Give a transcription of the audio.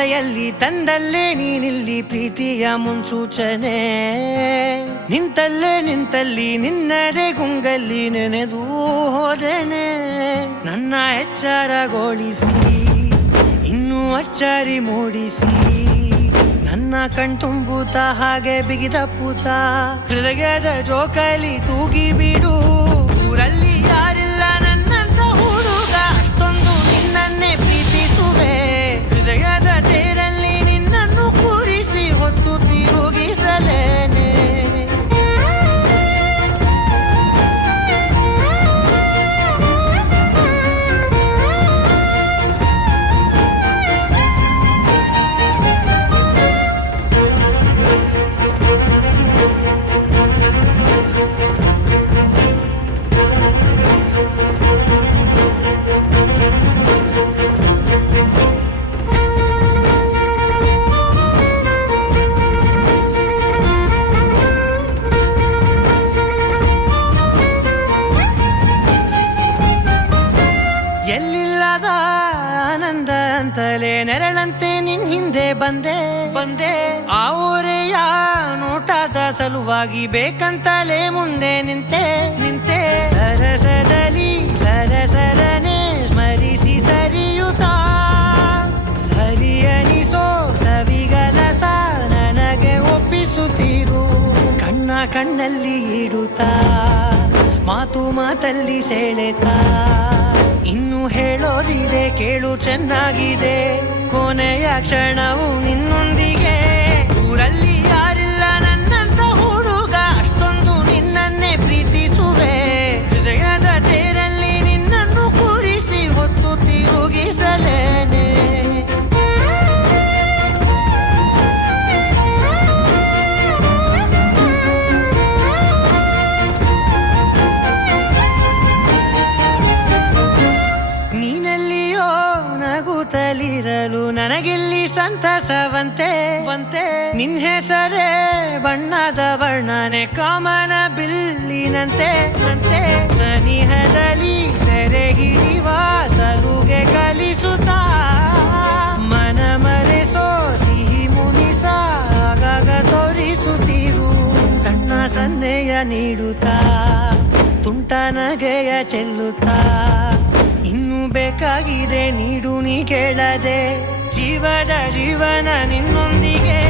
ಮಳೆಯಲ್ಲಿ ತಂದಲ್ಲೇ ನೀನಿಲ್ಲಿ ಪ್ರೀತಿಯ ಮುನ್ಸೂಚನೆ. ನಿಂತಲ್ಲಿ ನಿನ್ನದೇ ಗುಂಗಲ್ಲಿ ನೆನೆದು ಹೋದನೆ. ನನ್ನ ಎಚ್ಚರಗೊಳಿಸಿ ಇನ್ನೂ ಅಚ್ಚರಿ ಮೂಡಿಸಿ, ನನ್ನ ಕಣ್ತುಂಬುತ್ತ ಹಾಗೆ ಬಿಗಿದಪ್ಪುತ್ತ ಹೃದಯದ ಜೋಕಾಲಿ ತೂಗಿ ಬಿಡು. ಊರಲ್ಲಿ ಯಾರಿಲ್ಲ ನನ್ನಂತ ಹುಡುಗ, ಅಷ್ಟೊಂದು ನಿನ್ನನ್ನೇ ಪ್ರೀತಿಸುವೆ. ಹೃದಯದ ತೇರಲ್ಲಿ ನಿನ್ನನ್ನು ಕೂರಿಸಿ ಹೊತ್ತು ತಿರುಗಿಸಲೇನೆ. ಎಲ್ಲಿಲ್ಲದ ಆನಂದ ಅಂತಲೇ ನೆರಳಂತೆ ನಿನ್ ಹಿಂದೆ ಬಂದೆ. ಆ ಊರೆಯ ನೋಟದ ಸಲುವಾಗಿ ಬೇಕಂತಲೇ ಮುಂದೆ ನಿಂತೆ. ಸರಸದಲ್ಲಿ ಸರಸರನೆ ಸ್ಮರಿಸಿ ಸರಿಯುತ್ತಾ, ಸರಿಯನಿಸೋ ಸವಿಗನಸ ನನಗೆ ಒಪ್ಪಿಸುತ್ತೀರು. ಕಣ್ಣಲ್ಲಿ ಇಡುತ್ತಾ, ಮಾತಲ್ಲಿ ಸೆಳೆತಾ, ಇನ್ನು ಹೇಳೋದಿದೆ ಕೇಳು ಚೆನ್ನಾಗಿದೆ. ಕೊನೆಯ ಕ್ಷಣವು ನಿನ್ನೊಂದಿಗೆ. ಊರಲ್ಲಿ ಯಾರಿಲ್ಲ ನನ್ನಂತ ಹುಡುಗ, ಅಷ್ಟೊಂದು ನಿನ್ನನ್ನೇ ಪ್ರೀತಿಸುವೆ. ಹೃದಯದ ತೇರಲ್ಲಿ ನಿನ್ನನ್ನು ಕೂರಿಸಿ ಹೊತ್ತು ತಿರುಗಿಸಲೇನೆ. ನಗುತ್ತಲಿರಲು ನನಗಿಲ್ಲಿ ಸಂತಸವಂತೆ. ನಿನ್ ಹೆಸರೇ ಬಣ್ಣದ ವರ್ಣನೆ ಕಾಮನ ಬಿಲ್ಲಿನಂತೆ. ಸನಿಹದಲ್ಲಿ ಸೆರೆ ಹಿಡಿವ ಸಲುಗೆ ಕಲಿಸುತ್ತಾ, ಮನ ಮರೆಸೋ ಸಿಹಿ ಮುನಿಸ ಆಗಾಗ ತೋರಿಸುತ್ತೀರು. ಸಣ್ಣ ಸನ್ನೆಯ ನೀಡುತ್ತಾ, ತುಂಟ ನಗೆಯ ಚೆಲ್ಲುತ್ತಾ, ಇನ್ನೂ ಬೇಕಾಗಿದೆ ನೀಡು ನೀ ಕೇಳದೆ. ಜೀವನ ನಿನ್ನೊಂದಿಗೆ.